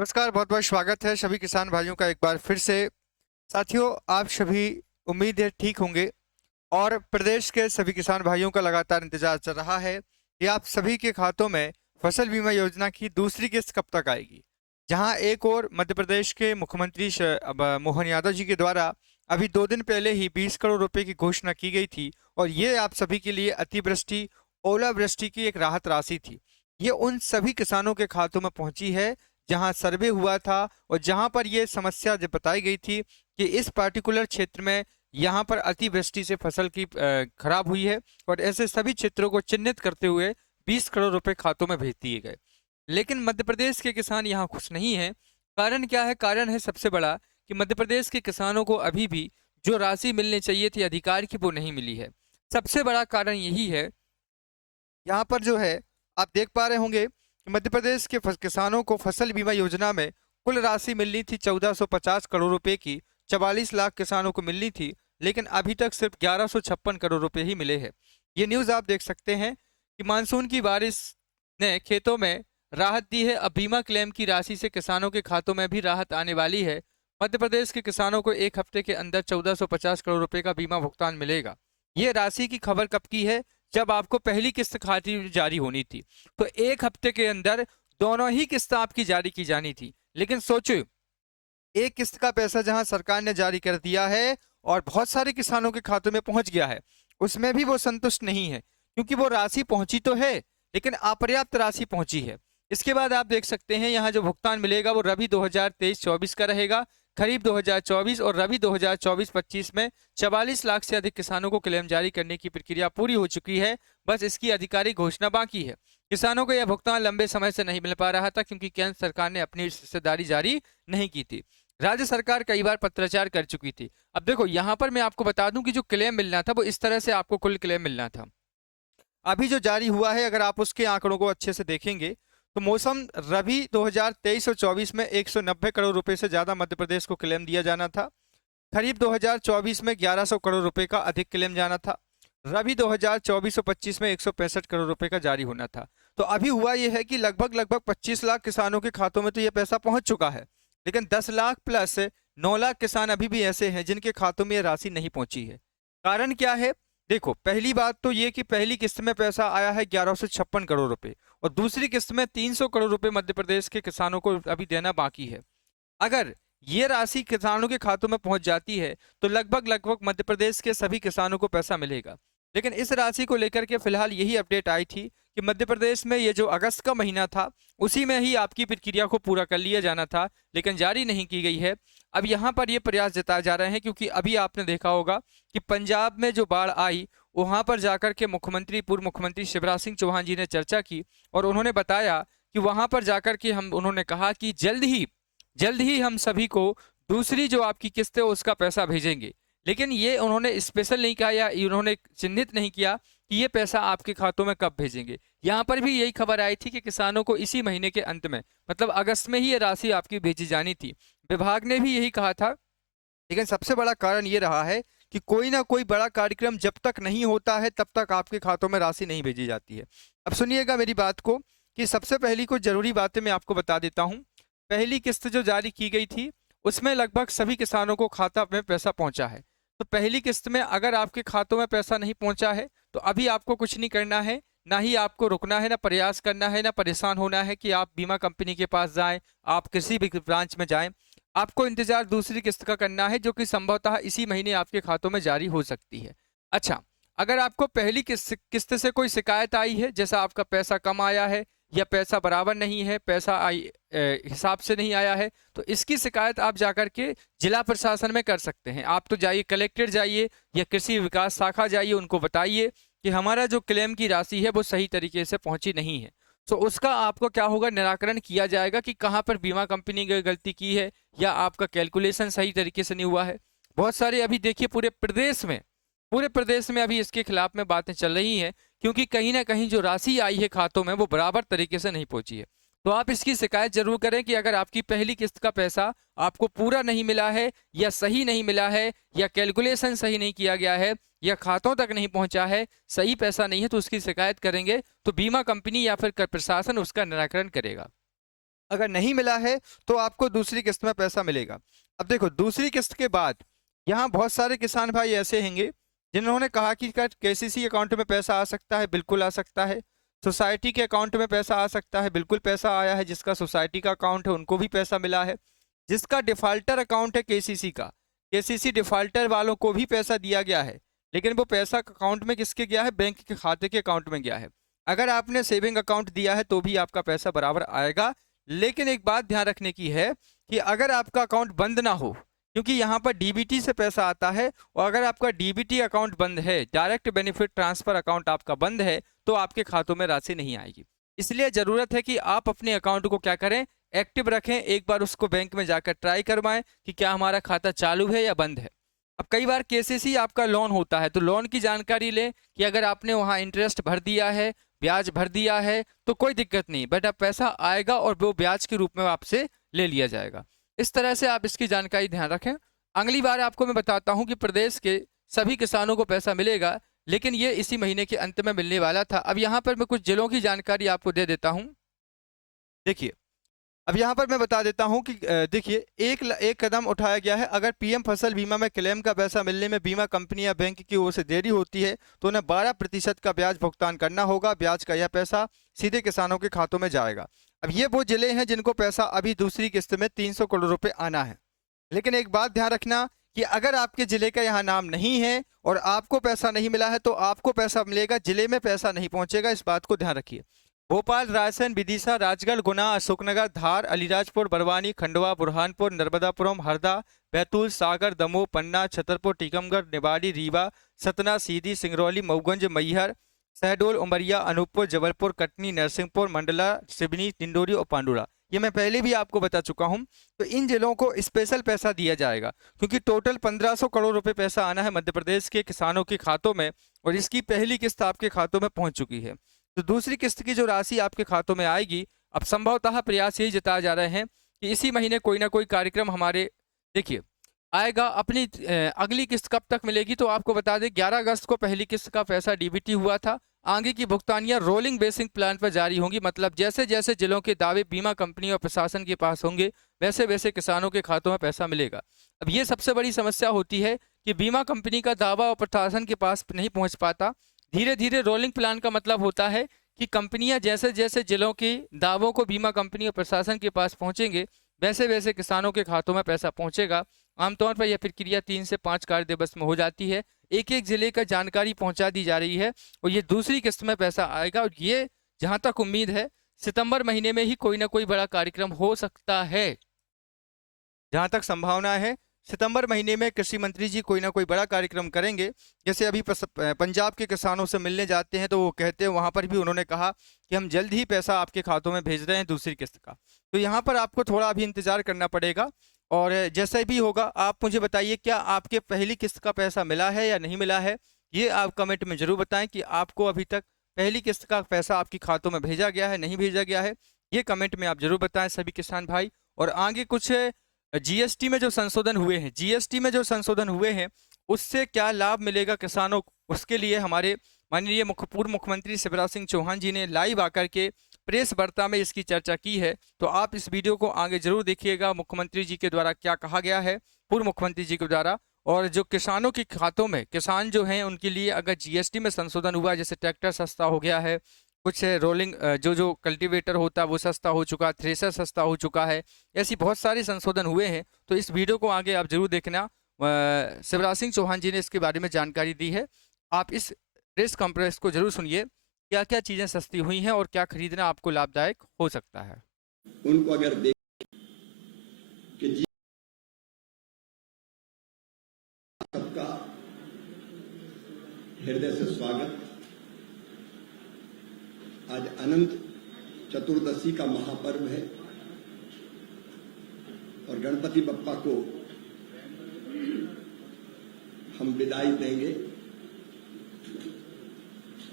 नमस्कार, बहुत बहुत स्वागत है सभी किसान भाइयों का एक बार फिर से। साथियों, आप सभी उम्मीद है ठीक होंगे और प्रदेश के सभी किसान भाइयों का लगातार इंतजार चल रहा है कि आप सभी के खातों में फसल बीमा योजना की दूसरी किस्त कब तक आएगी। जहां एक और मध्य प्रदेश के मुख्यमंत्री मोहन यादव जी के द्वारा अभी 2 दिन पहले ही 20 करोड़ रुपए की घोषणा की गई थी और ये आप सभी के लिए अतिवृष्टि, ओलावृष्टि की एक राहत राशि थी। ये उन सभी किसानों के खातों में पहुंची है जहां सर्वे हुआ था और जहां पर यह समस्या जब बताई गई थी कि इस पार्टिकुलर क्षेत्र में यहाँ पर अतिवृष्टि से फसल की खराब हुई है और ऐसे सभी क्षेत्रों को चिन्हित करते हुए 20 करोड़ रुपए खातों में भेज दिए गए। लेकिन मध्य प्रदेश के किसान यहाँ खुश नहीं हैं। कारण क्या है? कारण है सबसे बड़ा कि मध्य प्रदेश के किसानों को अभी भी जो राशि मिलनी चाहिए थी अधिकार की, वो नहीं मिली है। सबसे बड़ा कारण यही है। यहाँ पर जो है, आप देख पा रहे होंगे कि मध्य प्रदेश के किसानों को फसल बीमा योजना में कुल राशि मिलनी थी 1450 करोड़ रुपए की। 44 लाख किसानों को मिलनी थी, लेकिन अभी तक सिर्फ 1156 करोड़ रुपए ही मिले हैं। ये न्यूज़ आप देख सकते हैं कि मानसून की बारिश ने खेतों में राहत दी है। अब बीमा क्लेम की राशि से किसानों के खातों में भी राहत आने वाली है। मध्य प्रदेश के किसानों को एक हफ्ते के अंदर 1450 करोड़ रुपए का बीमा भुगतान मिलेगा। ये राशि की खबर कब की है? जब आपको पहली किस्त खाती जारी होनी थी, तो एक हफ्ते के अंदर दोनों ही किस्त आपकी जारी की जानी थी। लेकिन सोचो, एक किस्त का पैसा जहां सरकार ने जारी कर दिया है और बहुत सारे किसानों के खातों में पहुंच गया है, उसमें भी वो संतुष्ट नहीं है, क्योंकि वो राशि पहुंची तो है लेकिन अपर्याप्त राशि पहुंची है। इसके बाद आप देख सकते हैं यहाँ जो भुगतान मिलेगा वो रबी 2023-24 का रहेगा। खरीफ 2024 और रबी 2024-25 में 44 लाख से अधिक किसानों को क्लेम जारी करने की प्रक्रिया पूरी हो चुकी है। बस इसकी आधिकारिक घोषणा बाकी है। किसानों को यह भुगतान लंबे समय से नहीं मिल पा रहा था क्योंकि केंद्र सरकार ने अपनी हिस्सेदारी जारी नहीं की थी। राज्य सरकार कई बार पत्राचार कर चुकी थी। अब देखो, यहाँ पर मैं आपको बता दूं कि जो क्लेम मिलना था वो इस तरह से आपको कुल क्लेम मिलना था। अभी जो जारी हुआ है, अगर आप उसके आंकड़ों को अच्छे से देखेंगे तो मौसम रबी 2023 और 24 में 190 करोड़ रुपए से ज्यादा मध्य प्रदेश को क्लेम दिया जाना था। खरीफ 2024 में 1100 करोड़ रुपए का अधिक क्लेम जाना था। रबी 2024 और 25 में 165 करोड़ रुपए का जारी होना था। तो अभी हुआ यह है कि लगभग लगभग 25 लाख किसानों के खातों में तो यह पैसा पहुंच चुका है, लेकिन 10 लाख प्लस 9 लाख किसान अभी भी ऐसे हैं जिनके खातों में यह राशि नहीं पहुंची है। कारण क्या है? देखो, पहली बात तो ये कि पहली किस्त में पैसा आया है 1156 करोड़ रुपए और दूसरी किस्त में 300 करोड़ रुपए मध्य प्रदेश के किसानों को अभी देना बाकी है। अगर ये राशि किसानों के खातों में पहुंच जाती है तो लगभग लगभग मध्य प्रदेश के सभी किसानों को पैसा मिलेगा। लेकिन इस राशि को लेकर के फिलहाल यही अपडेट आई थी कि मध्य प्रदेश में ये जो अगस्त का महीना था उसी में ही आपकी प्रक्रिया को पूरा कर लिया जाना था, लेकिन जारी नहीं की गई है। अब यहाँ पर ये प्रयास जताए जा रहे हैं क्योंकि अभी आपने देखा होगा कि पंजाब में जो बाढ़ आई, वहां पर जाकर के पूर्व मुख्यमंत्री शिवराज सिंह चौहान जी ने चर्चा की और उन्होंने बताया कि वहां पर जाकर के उन्होंने कहा कि जल्द ही हम सभी को दूसरी जो आपकी किस्त है उसका पैसा भेजेंगे। लेकिन ये उन्होंने स्पेशल नहीं कहा या उन्होंने चिन्हित नहीं किया कि ये पैसा आपके खातों में कब भेजेंगे। यहाँ पर भी यही खबर आई थी कि किसानों को इसी महीने के अंत में, मतलब अगस्त में ही ये राशि आपकी भेजी जानी थी। विभाग ने भी यही कहा था। लेकिन सबसे बड़ा कारण ये रहा है कि कोई ना कोई बड़ा कार्यक्रम जब तक नहीं होता है तब तक आपके खातों में राशि नहीं भेजी जाती है। अब सुनिएगा मेरी बात को कि सबसे पहली कुछ जरूरी बातें मैं आपको बता देता हूँ। पहली किस्त जो जारी की गई थी उसमें लगभग सभी किसानों को खाता में पैसा पहुंचा है। तो पहली किस्त में अगर आपके खातों में पैसा नहीं पहुंचा है तो अभी आपको कुछ नहीं करना है, ना ही आपको रुकना है, ना प्रयास करना है, ना परेशान होना है कि आप बीमा कंपनी के पास जाएं, आप किसी भी ब्रांच में जाएं। आपको इंतजार दूसरी किस्त का करना है जो कि संभवतः इसी महीने आपके खातों में जारी हो सकती है। अच्छा, अगर आपको पहली किस्त से कोई शिकायत आई है, जैसा आपका पैसा कम आया है या पैसा बराबर नहीं है, पैसा हिसाब से नहीं आया है, तो इसकी शिकायत आप जाकर के जिला प्रशासन में कर सकते हैं। आप तो जाइए, कलेक्टर जाइए या कृषि विकास शाखा जाइए, उनको बताइए कि हमारा जो क्लेम की राशि है वो सही तरीके से पहुंची नहीं है। तो उसका आपको क्या होगा, निराकरण किया जाएगा कि कहाँ पर बीमा कंपनी ने गलती की है या आपका कैलकुलेशन सही तरीके से नहीं हुआ है। बहुत सारे अभी देखिए पूरे प्रदेश में अभी इसके खिलाफ में बातें चल रही हैं क्योंकि कहीं ना कहीं जो राशि आई है खातों में वो बराबर तरीके से नहीं पहुंची है। तो आप इसकी शिकायत जरूर करें कि अगर आपकी पहली किस्त का पैसा आपको पूरा नहीं मिला है या सही नहीं मिला है या कैलकुलेशन सही नहीं किया गया है या खातों तक नहीं पहुंचा है, सही पैसा नहीं है, तो उसकी शिकायत करेंगे तो बीमा कंपनी या फिर कर प्रशासन उसका निराकरण करेगा। अगर नहीं मिला है तो आपको दूसरी किस्त में पैसा मिलेगा। अब देखो, दूसरी किस्त के बाद यहाँ बहुत सारे किसान भाई ऐसे होंगे जिन्होंने कहा कि क्या केसीसी अकाउंट में पैसा आ सकता है? बिल्कुल आ सकता है। सोसाइटी के अकाउंट में पैसा आ सकता है? बिल्कुल पैसा आया है। जिसका सोसाइटी का अकाउंट है उनको भी पैसा मिला है। जिसका डिफाल्टर अकाउंट है केसीसी का, केसीसी डिफाल्टर वालों को भी पैसा दिया गया है। लेकिन वो पैसा अकाउंट में किसके गया है? बैंक के खाते के अकाउंट में गया है। अगर आपने सेविंग अकाउंट दिया है तो भी आपका पैसा बराबर आएगा। लेकिन एक बात ध्यान रखने की है कि अगर आपका अकाउंट बंद ना हो, क्योंकि यहाँ पर डीबीटी से पैसा आता है, और अगर आपका डीबीटी अकाउंट बंद है, डायरेक्ट बेनिफिट ट्रांसफर अकाउंट आपका बंद है, तो आपके खातों में राशि नहीं आएगी। इसलिए जरूरत है कि आप अपने अकाउंट को क्या करें? एक्टिव रखें। एक बार उसको बैंक में जाकर ट्राई करवाएं कि क्या हमारा खाता चालू है या बंद है। अब कई बार केसीसी आपका लोन होता है, तो लोन की जानकारी लें कि अगर आपने वहाँ इंटरेस्ट भर दिया है, ब्याज भर दिया है, तो कोई दिक्कत नहीं, बट अब पैसा आएगा और वो ब्याज के रूप में आपसे ले लिया जाएगा। इस तरह से आप इसकी जानकारी ध्यान रखें। अगली बार आपको मैं बताता हूँ कि प्रदेश के सभी किसानों को पैसा मिलेगा, लेकिन ये इसी महीने के अंत में मिलने वाला था। अब यहाँ पर मैं कुछ जिलों की जानकारी आपको दे देता हूँ। देखिए, अब यहाँ पर मैं बता देता हूँ कि देखिए, एक कदम उठाया गया है। अगर पीएम फसल बीमा में क्लेम का पैसा मिलने में बीमा कंपनी या बैंक की ओर से देरी होती है तो उन्हें 12% का ब्याज भुगतान करना होगा। ब्याज का यह पैसा सीधे किसानों के खातों में जाएगा। अब ये वो जिले हैं जिनको पैसा अभी दूसरी किस्त में 300 करोड़ रुपए आना है। लेकिन एक बात ध्यान रखना कि अगर आपके जिले का यहाँ नाम नहीं है और आपको पैसा नहीं मिला है तो आपको पैसा मिलेगा, जिले में पैसा नहीं पहुंचेगा। इस बात को ध्यान रखिए। भोपाल, रायसेन, विदिशा, राजगढ़, गुना, अशोकनगर, धार, अलीराजपुर, बड़वानी, खंडवा, बुरहानपुर, नर्मदापुरम, हरदा, बैतूल, सागर, दमोह, पन्ना, छतरपुर, टीकमगढ़, निवाड़ी, रीवा, सतना, सीधी, सिंगरौली, मऊगंज, मैहर, शहडोल, उमरिया, अनूपपुर, जबलपुर, कटनी, नरसिंहपुर, मंडला, सिवनी, डिंडोरी और पांडुरा। ये मैं पहले भी आपको बता चुका हूं। तो इन जिलों को स्पेशल पैसा दिया जाएगा, क्योंकि टोटल 1500 करोड़ रुपए पैसा आना है मध्य प्रदेश के किसानों के खातों में, और इसकी पहली किस्त आपके खातों में पहुंच चुकी है। तो दूसरी किस्त की जो राशि आपके खातों में आएगी, अब संभवतः प्रयास यही जताए जा रहे हैं कि इसी महीने कोई ना कोई कार्यक्रम हमारे, देखिए, आएगा। अपनी अगली किस्त कब तक मिलेगी तो आपको बता दें, 11 अगस्त को पहली किस्त का पैसा डीबीटी हुआ था। आगे की भुगतानियां रोलिंग बेसिक प्लान पर जारी होंगी, मतलब जैसे जैसे जिलों के दावे बीमा कंपनी और प्रशासन के पास होंगे, वैसे वैसे किसानों के खातों में पैसा मिलेगा। अब ये सबसे बड़ी समस्या होती है कि बीमा कंपनी का दावा और प्रशासन के पास नहीं पहुंच पाता। धीरे धीरे रोलिंग प्लान का मतलब होता है कि कंपनियां जैसे जैसे जिलों के दावों को बीमा कंपनी और प्रशासन के पास पहुंचेंगे, वैसे वैसे किसानों के खातों में पैसा पहुंचेगा। आमतौर पर यह प्रक्रिया 3 से 5 कार्य दिवस में हो जाती है। एक एक जिले का जानकारी पहुंचा दी जा रही है और ये दूसरी किस्त में पैसा आएगा। और ये जहां तक उम्मीद है, सितंबर महीने में ही कोई ना कोई बड़ा कार्यक्रम हो सकता है। जहां तक संभावना है, सितंबर महीने में कृषि मंत्री जी कोई ना कोई बड़ा कार्यक्रम करेंगे। जैसे अभी पंजाब के किसानों से मिलने जाते हैं तो वो कहते हैं, वहां पर भी उन्होंने कहा कि हम जल्द ही पैसा आपके खातों में भेज रहे हैं दूसरी किस्त का। तो यहाँ पर आपको थोड़ा अभी इंतजार करना पड़ेगा। और जैसे भी होगा आप मुझे बताइए, क्या आपके पहली किस्त का पैसा मिला है या नहीं मिला है? ये आप कमेंट में जरूर बताएं कि आपको अभी तक पहली किस्त का पैसा आपके खातों में भेजा गया है, नहीं भेजा गया है। ये कमेंट में आप जरूर बताएं सभी किसान भाई। और आगे कुछ जीएसटी में जो संशोधन हुए हैं, जीएसटी में जो संशोधन हुए हैं उससे क्या लाभ मिलेगा किसानों को, उसके लिए हमारे माननीय पूर्व मुख्यमंत्री शिवराज सिंह चौहान जी ने लाइव आकर के प्रेस वार्ता में इसकी चर्चा की है। तो आप इस वीडियो को आगे जरूर देखिएगा, मुख्यमंत्री जी के द्वारा क्या कहा गया है, पूर्व मुख्यमंत्री जी के द्वारा। और जो किसानों के खातों में, किसान जो हैं उनके लिए अगर जीएसटी में संशोधन हुआ, जैसे ट्रैक्टर सस्ता हो गया है, कुछ रोलिंग जो कल्टीवेटर होता है वो सस्ता हो चुका है, थ्रेसर सस्ता हो चुका है, ऐसी बहुत सारे संशोधन हुए हैं। तो इस वीडियो को आगे आप जरूर देखना। शिवराज सिंह चौहान जी ने इसके बारे में जानकारी दी है। आप इस प्रेस कॉन्फ्रेंस को जरूर सुनिए, क्या क्या चीज़ें सस्ती हुई हैं और क्या खरीदना आपको लाभदायक हो सकता है। उनको अगर देख कि जी सबका हृदय से स्वागत। आज अनंत चतुर्दशी का महापर्व है और गणपति बप्पा को हम विदाई देंगे।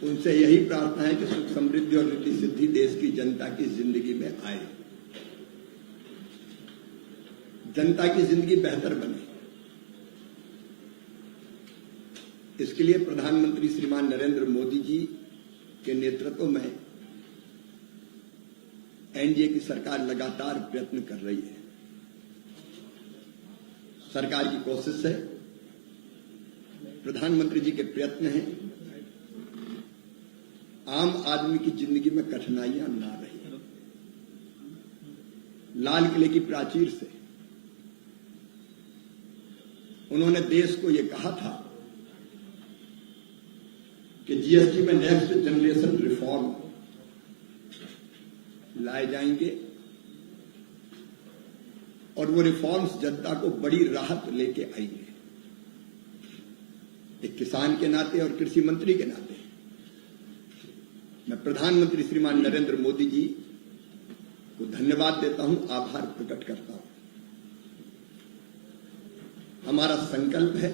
उनसे यही प्रार्थना है कि सुख समृद्धि और रिद्धि सिद्धि देश की जनता की जिंदगी में आए, जनता की जिंदगी बेहतर बने। इसके लिए प्रधानमंत्री श्रीमान नरेंद्र मोदी जी के नेतृत्व में एनडीए की सरकार लगातार प्रयत्न कर रही है। सरकार की कोशिश है, प्रधानमंत्री जी के प्रयत्न हैं, आम आदमी की जिंदगी में कठिनाइयां ना रही। लाल किले की प्राचीर से उन्होंने देश को यह कहा था कि जीएसटी में नेक्स्ट जनरेशन रिफॉर्म लाए जाएंगे और वो रिफॉर्म्स जनता को बड़ी राहत लेके आएंगे। एक किसान के नाते और कृषि मंत्री के नाते मैं प्रधानमंत्री श्रीमान नरेंद्र मोदी जी को धन्यवाद देता हूं, आभार प्रकट करता हूं। हमारा संकल्प है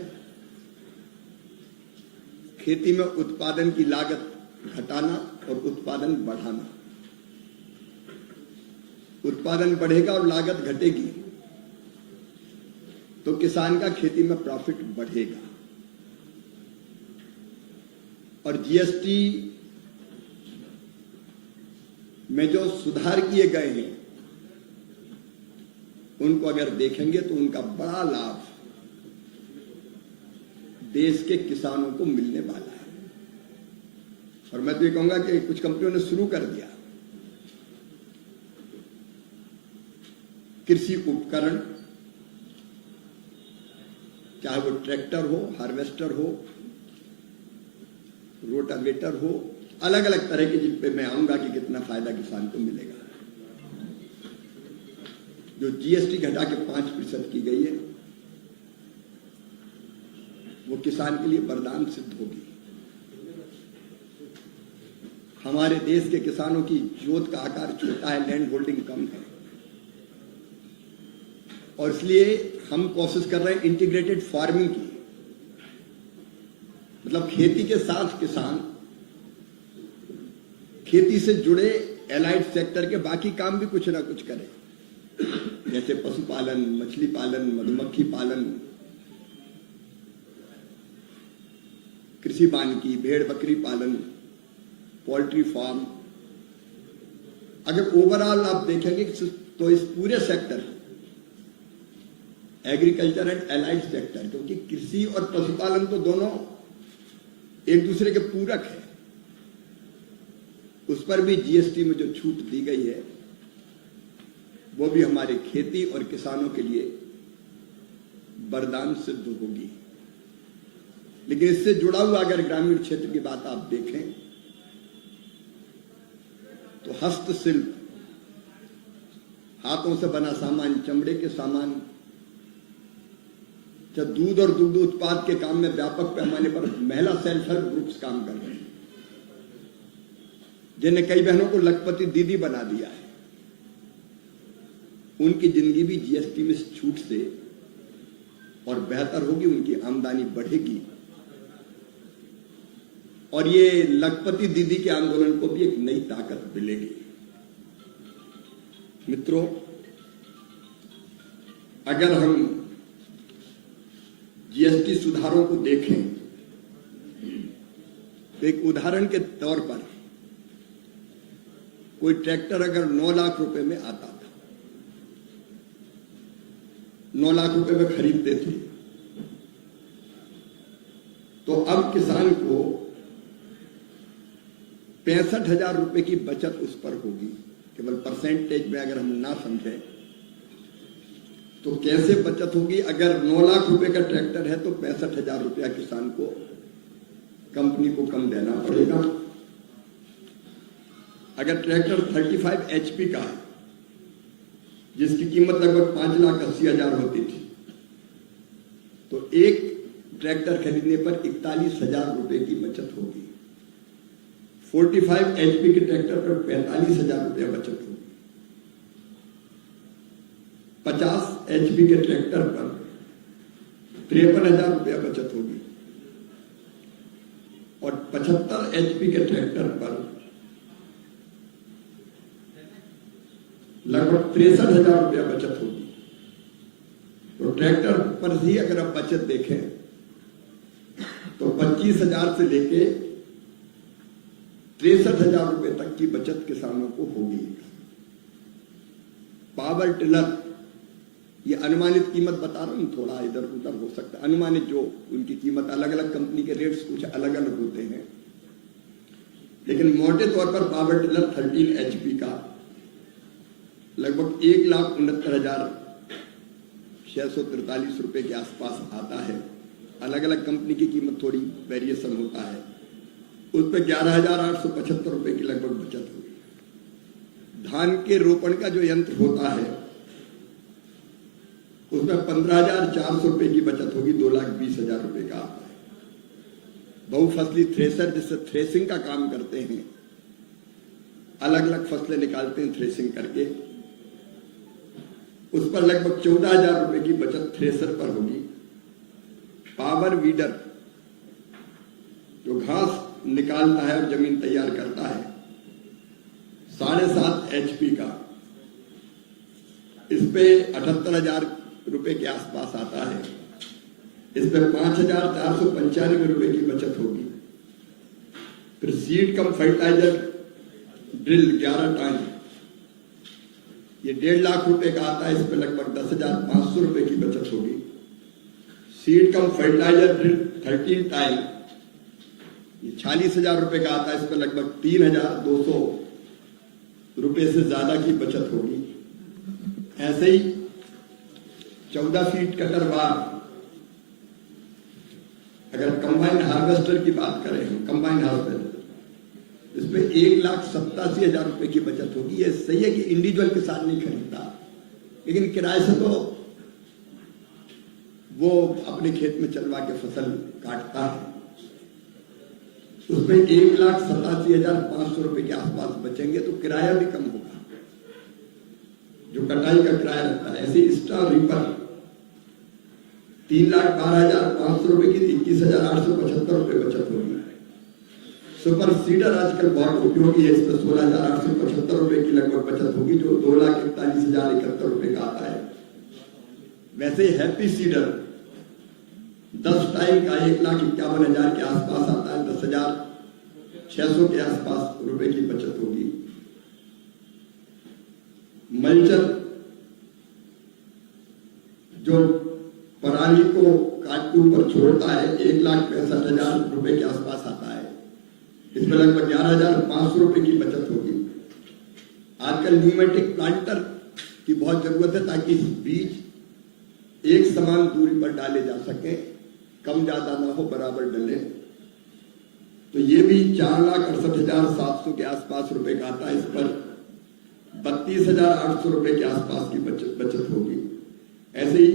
खेती में उत्पादन की लागत घटाना और उत्पादन बढ़ाना। उत्पादन बढ़ेगा और लागत घटेगी तो किसान का खेती में प्रॉफिट बढ़ेगा। और जीएसटी में जो सुधार किए गए हैं उनको अगर देखेंगे तो उनका बड़ा लाभ देश के किसानों को मिलने वाला है। और मैं तो ये कहूंगा कि कुछ कंपनियों ने शुरू कर दिया कृषि उपकरण, चाहे वो ट्रैक्टर हो, हार्वेस्टर हो, रोटावेटर हो, अलग अलग तरह के, जिन पे मैं आऊंगा कि कितना फायदा किसान को मिलेगा। जो जीएसटी घटा के 5% की गई है वो किसान के लिए वरदान सिद्ध होगी। हमारे देश के किसानों की जोत का आकार छोटा है, लैंड होल्डिंग कम है और इसलिए हम कोशिश कर रहे हैं इंटीग्रेटेड फार्मिंग की, मतलब खेती के साथ किसान खेती से जुड़े एलाइड सेक्टर के बाकी काम भी कुछ ना कुछ करें, जैसे पशुपालन, मछली पालन, मधुमक्खी पालन, कृषि वानिकी, भेड़ बकरी पालन, पोल्ट्री फार्म। अगर ओवरऑल आप देखेंगे तो इस पूरे sector agriculture and allied sector, क्योंकि कृषि और पशुपालन तो दोनों एक दूसरे के पूरक है, उस पर भी जीएसटी में जो छूट दी गई है वो भी हमारे खेती और किसानों के लिए वरदान सिद्ध होगी। लेकिन इससे जुड़ा हुआ अगर ग्रामीण क्षेत्र की बात आप देखें तो हस्तशिल्प, हाथों से बना सामान, चमड़े के सामान, जब दूध और दुग्ध उत्पाद के काम में व्यापक पैमाने पर महिला सेल्फ हेल्प ग्रुप्स काम कर रहे हैं, जिन्हें कई बहनों को लखपति दीदी बना दिया है, उनकी जिंदगी भी जीएसटी में छूट से और बेहतर होगी, उनकी आमदनी बढ़ेगी और ये लखपति दीदी के आंदोलन को भी एक नई ताकत मिलेगी। मित्रों, अगर हम जीएसटी सुधारों को देखें तो एक उदाहरण के तौर पर कोई ट्रैक्टर अगर 9 लाख रुपए में आता था, 9 लाख रुपए में खरीदते थे, तो अब किसान को 65,000 रुपए की बचत उस पर होगी। केवल परसेंटेज में अगर हम ना समझें तो कैसे बचत होगी? अगर 9 लाख रुपए का ट्रैक्टर है तो 65,000 रुपया किसान को, कंपनी को कम देना पड़ेगा। अगर ट्रैक्टर 35 HP का है जिसकी कीमत लगभग 5,80,000 होती थी, तो एक ट्रैक्टर खरीदने पर 41,000 रुपए की बचत होगी। 45 HP के ट्रैक्टर पर 45,000 रुपया बचत होगी। 50 HP के ट्रैक्टर पर 53,000 रुपया बचत होगी और 75 HP के ट्रैक्टर पर लगभग 63,000 रुपया बचत होगी। तो ट्रैक्टर पर ही अगर आप बचत देखें तो 25,000 से लेके 63,000 रुपए तक की बचत किसानों को होगी। पावर टिलर, ये अनुमानित कीमत बता रहा हूं, थोड़ा इधर उधर हो सकता है, अनुमानित जो उनकी कीमत, अलग अलग कंपनी के रेट्स कुछ अलग अलग होते हैं, लेकिन मोटे तौर पर पावर टिलर 13 HP का लगभग 1,69,643 रुपए के आसपास आता है। अलग अलग कंपनी की कीमत थोड़ी वेरिएशन होता है। उस पर 11,875 रुपए की लगभग बचत होगी। धान के रोपण का जो यंत्र होता है उसमें 15,400 रुपए की बचत होगी, 2,20,000 रुपए का आता है। बहुफसली थ्रेसर, जिससे थ्रेसिंग का काम करते हैं, अलग अलग फसलें निकालते हैं थ्रेसिंग करके, उस पर लगभग 14,000 रुपए की बचत थ्रेसर पर होगी। पावर वीडर जो घास निकालता है और जमीन तैयार करता है, 7.5 HP का, इस पे 78,000 रुपए के आसपास आता है। इस पे 5,495 रुपए की बचत होगी। फिर seed cum fertilizer drill 11 ton, ये 1.5 लाख रुपए का आता है। इस पे लगभग 10,500 रुपए की बचत होगी। Seed cum fertilizer drill 13 time, ये 46,000 रुपए का आता है। इस पे लगभग 3,200 रुपए से ज्यादा की बचत होगी। ऐसे ही 14 फीट कटर बार, अगर कंबाइन हार्वेस्टर की बात करें, कंबाइन हार्वेस्टर, इसमें 1,87,000 रुपए की बचत होगी। ये सही है कि इंडिविजुअल किसान नहीं खरीदता, लेकिन किराए से तो वो अपने खेत में चलवा के फसल काटता है। उसमें 1,87,500 रुपए के आसपास बचेंगे, तो किराया भी कम होगा, जो कटाई का किराया रहता है। ऐसे स्टार रीपर 3,12,500 रुपए की 21,875 रुपए बचत होगी। सुपर सीडर आजकल बहुत उपयोगी है, इस पर 16,875 रुपए की लगभग बचत होगी, जो 2,41,071 रुपए का आता है। वैसे हैप्पी सीडर 10 टाइम का 1,51,000 के आसपास आता है, 10,600 के आसपास रुपए की बचत होगी। मल्चर जो पराली को काट के ऊपर छोड़ता है, 1,65,000 रुपए के आसपास आता है। इसमें लगभग 11,500 रुपए की बचत होगी। आजकल न्यूमेटिक प्लांटर की बहुत जरूरत है, ताकि बीज एक समान दूरी पर डाले जा सके, कम ज्यादा ना हो, बराबर डले। तो ये भी 4,68,700 के आसपास रुपए का आता है। इस पर 32,800 रुपए के आसपास की बचत होगी। ऐसे ही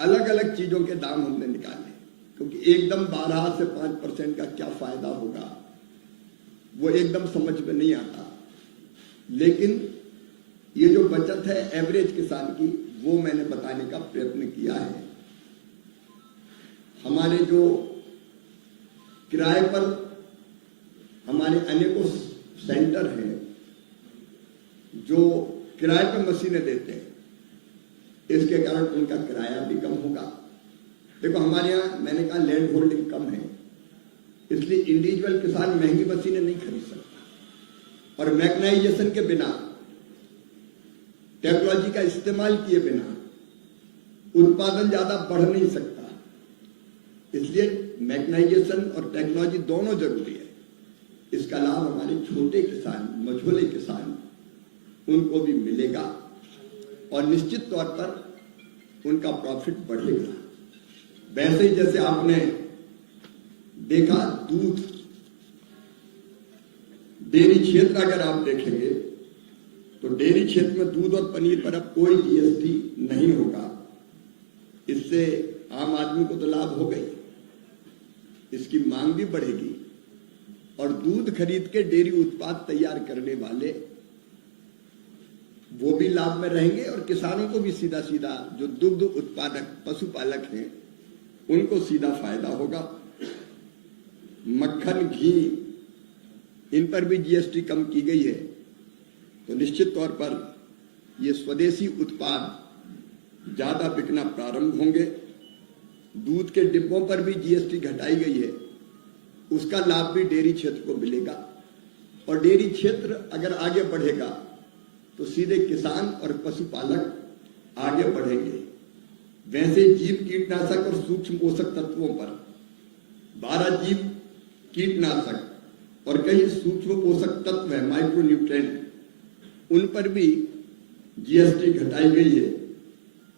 अलग अलग चीजों के दाम हमने निकाले, क्योंकि एकदम 12 से 5% का क्या फायदा होगा वो एकदम समझ में नहीं आता। लेकिन ये जो बचत है एवरेज किसान की, वो मैंने बताने का प्रयत्न किया है। हमारे जो किराए पर हमारे अनेकों सेंटर हैं जो किराए पर मशीनें देते हैं, इसके कारण उनका किराया भी कम होगा। देखो हमारे यहाँ, मैंने कहा, लैंड होल्डिंग कम है, इसलिए इंडिविजुअल किसान महंगी मशीनें नहीं खरीद सकता, और मैकेनाइजेशन के बिना, टेक्नोलॉजी का इस्तेमाल किए बिना उत्पादन ज्यादा बढ़ नहीं सकता। इसलिए मैकेनाइजेशन और टेक्नोलॉजी दोनों जरूरी है। इसका लाभ हमारे छोटे किसान, मझोले किसान, उनको भी मिलेगा, और निश्चित तौर पर उनका प्रॉफिट बढ़ेगा। वैसे ही जैसे आपने देखा, दूध डेयरी क्षेत्र अगर आप देखेंगे तो डेयरी क्षेत्र में दूध और पनीर पर अब कोई GST नहीं होगा। इससे आम आदमी को तो लाभ हो गई, इसकी मांग भी बढ़ेगी, और दूध खरीद के डेयरी उत्पाद तैयार करने वाले वो भी लाभ में रहेंगे, और किसानों को भी सीधा सीधा, जो दुग्ध उत्पादक पशुपालक हैं, उनको सीधा फायदा होगा। मक्खन, घी, इन पर भी GST कम की गई है, तो निश्चित तौर पर ये स्वदेशी उत्पाद ज्यादा बिकना प्रारंभ होंगे। दूध के डिब्बों पर भी GST घटाई गई है, उसका लाभ भी डेयरी क्षेत्र को मिलेगा। और डेयरी क्षेत्र अगर आगे बढ़ेगा तो तो सीधे किसान और पशुपालक आगे बढ़ेंगे। वैसे जीव कीटनाशक और सूक्ष्म पोषक तत्वों पर 12 जीव कीटनाशक और कई सूक्ष्म पोषक तत्व है माइक्रोन्यूट्रिएंट, उन पर भी जीएसटी घटाई गई है।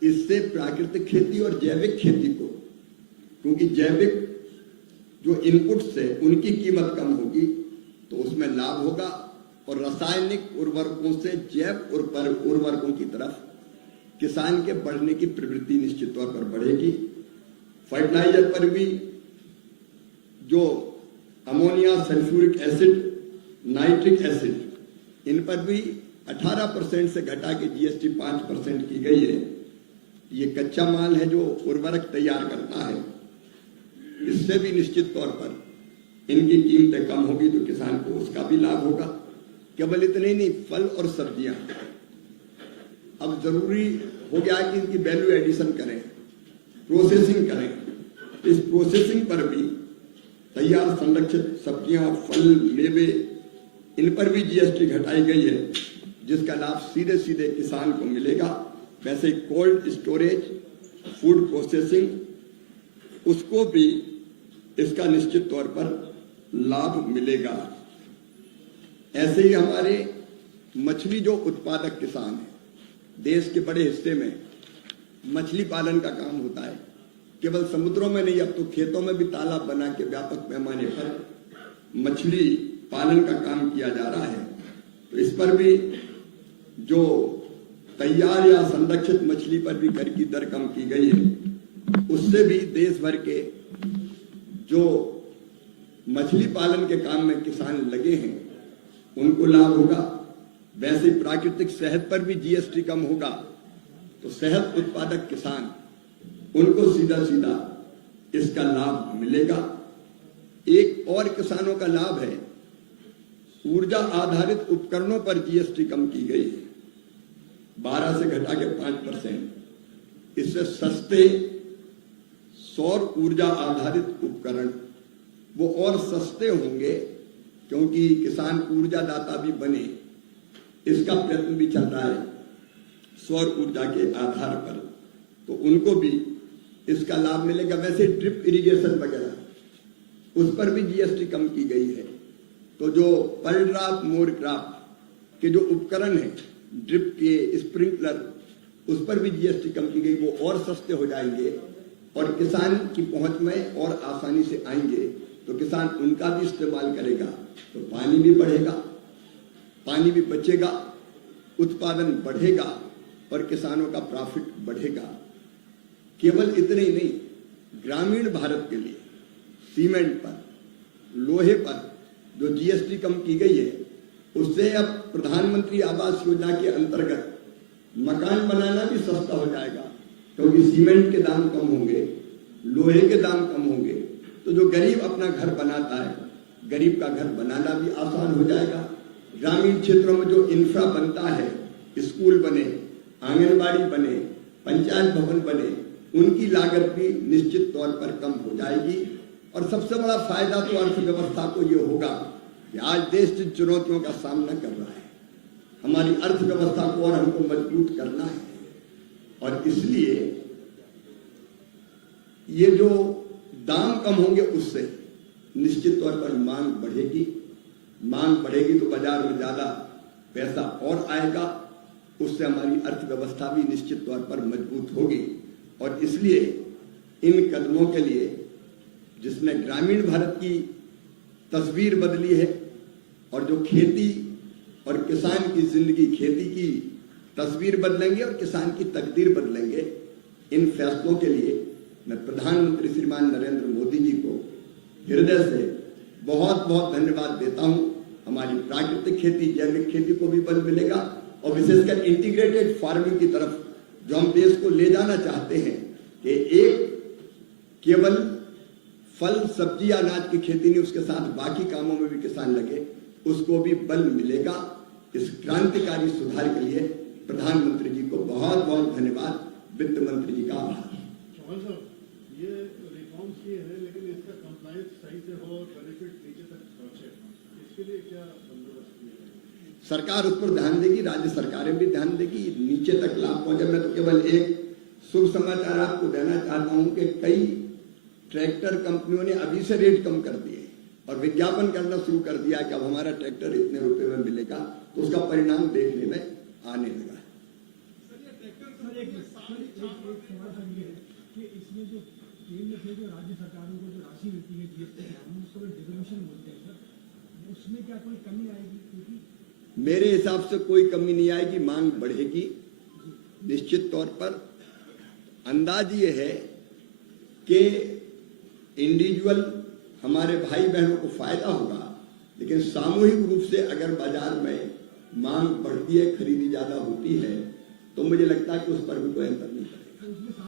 इससे प्राकृतिक खेती और जैविक खेती को, क्योंकि जैविक जो इनपुट्स है उनकी कीमत कम होगी तो उसमें लाभ होगा, और रासायनिक उर्वरकों से जैव उर्वरकों की तरफ किसान के बढ़ने की प्रवृत्ति निश्चित तौर पर बढ़ेगी। फर्टिलाइजर पर भी जो ammonia, sulphuric acid, nitric acid, इन पर भी 18% से घटा के जीएसटी 5% की गई है। ये कच्चा माल है जो उर्वरक तैयार करता है, इससे भी निश्चित तौर पर इनकी कीमतें कम होगी तो किसान को उसका भी लाभ होगा। केवल इतने ही नहीं, फल और सब्जियां अब जरूरी हो गया कि इनकी वैल्यू एडिशन करें, प्रोसेसिंग करें। इस प्रोसेसिंग पर भी तैयार संरक्षित सब्जियां, फल, मेवे, इन पर भी जीएसटी घटाई गई है, जिसका लाभ सीधे सीधे किसान को मिलेगा। वैसे कोल्ड स्टोरेज, फूड प्रोसेसिंग, उसको भी इसका निश्चित तौर पर लाभ मिलेगा। ऐसे ही हमारे मछली जो उत्पादक किसान हैं, देश के बड़े हिस्से में मछली पालन का काम होता है। केवल समुद्रों में नहीं, अब तो खेतों में भी तालाब बना के व्यापक पैमाने पर मछली पालन का काम किया जा रहा है। तो इस पर भी जो तैयार या संरक्षित मछली पर भी कर की दर कम की गई है, उससे भी देश भर के जो मछली पालन के काम में किसान लगे हैं उनको लाभ होगा। वैसे प्राकृतिक शहद पर भी जीएसटी कम होगा तो शहद उत्पादक किसान, उनको सीधा सीधा इसका लाभ मिलेगा। एक और किसानों का लाभ है, ऊर्जा आधारित उपकरणों पर जीएसटी कम की गई है, 12 से घटा के 5%। इससे सस्ते सौर ऊर्जा आधारित उपकरण वो और सस्ते होंगे, क्योंकि किसान ऊर्जादाता भी बने, इसका प्रयत्न भी चल रहा है सौर ऊर्जा के आधार पर, तो उनको भी इसका लाभ मिलेगा। वैसे ड्रिप इरिगेशन वगैरह उस पर भी जीएसटी कम की गई है। तो जो पर ड्राप मोर क्रॉप के जो उपकरण हैं, ड्रिप के स्प्रिंकलर, उस पर भी जीएसटी कम की गई, वो और सस्ते हो जाएंगे और किसान की पहुंच में और आसानी से आएंगे, तो किसान उनका भी इस्तेमाल करेगा तो पानी भी बढ़ेगा, पानी भी बचेगा, उत्पादन बढ़ेगा और किसानों का प्रॉफिट बढ़ेगा। केवल इतने ही नहीं, ग्रामीण भारत के लिए सीमेंट पर, लोहे पर जो जीएसटी कम की गई है, उससे अब प्रधानमंत्री आवास योजना के अंतर्गत मकान बनाना भी सस्ता हो जाएगा, क्योंकि सीमेंट के दाम कम होंगे, लोहे के दाम कम होंगे, तो जो गरीब अपना घर बनाता है, गरीब का घर बनाना भी आसान हो जाएगा। ग्रामीण क्षेत्रों में जो इंफ्रा बनता है, स्कूल बने, आंगनबाड़ी बने, पंचायत भवन बने, उनकी लागत भी निश्चित तौर पर कम हो जाएगी। और सबसे बड़ा फायदा तो अर्थव्यवस्था को ये होगा कि आज देश जिन चुनौतियों का सामना कर रहा है, हमारी अर्थव्यवस्था को और हमको मजबूत करना है, और इसलिए ये जो दाम कम होंगे उससे निश्चित तौर पर मांग बढ़ेगी। मांग बढ़ेगी तो बाजार में ज्यादा पैसा और आएगा, उससे हमारी अर्थव्यवस्था भी निश्चित तौर पर मजबूत होगी। और इसलिए इन कदमों के लिए, जिसने ग्रामीण भारत की तस्वीर बदली है और जो खेती और किसान की जिंदगी, खेती की तस्वीर बदलेंगे और किसान की तकदीर बदलेंगे, इन फैसलों के लिए मैं प्रधानमंत्री श्रीमान नरेंद्र मोदी जी को हृदय से बहुत बहुत धन्यवाद देता हूं। हमारी प्राकृतिक खेती, जैविक खेती को भी बल मिलेगा, और विशेषकर इंटीग्रेटेड फार्मिंग की तरफ जो हम देश को ले जाना चाहते हैं कि एक केवल फल, सब्जी, अनाज की खेती नहीं, उसके साथ बाकी कामों में भी किसान लगे, उसको भी बल मिलेगा। इस क्रांतिकारी सुधार के लिए प्रधानमंत्री जी को बहुत बहुत धन्यवाद, वित्त मंत्री जी का आभार। चौहान साहब, ये रिफॉर्म्स किए हैं, लेकिन इसका कंप्लायंस सही से हो और बेनिफिट नीचे तक पहुंचे, इसके लिए क्या बंदोबस्त किए हैं? सरकार उस पर ध्यान देगी, राज्य सरकारें भी ध्यान देगी, नीचे तक लाभ पहुंचे। मैं तो केवल एक शुभ समाचार आपको देना चाहता हूं कि कई ट्रैक्टर कंपनियों ने अभी से रेट कम कर दिए और विज्ञापन करना शुरू कर दिया कि अब हमारा ट्रैक्टर इतने रुपए में मिलेगा, तो उसका परिणाम देखने में आने लगा है। कि इसमें जो केंद्र से जो राज्य सरकारों को जो राशि मिलती है जीएसटी उसको डिवोल्यूशन बोलते हैं सर, उसमें क्या कोई कमी आएगी? क्योंकि मेरे हिसाब से कोई कमी नहीं आएगी, मांग बढ़ेगी निश्चित तौर पर। अंदाज ये है कि इंडिविजुअल हमारे भाई बहनों को फायदा होगा, लेकिन सामूहिक रूप से अगर बाजार में मांग बढ़ती है, खरीदी ज्यादा होती है, तो मुझे लगता है कि उस पर भी कोई अंतर नहीं पड़ेगा।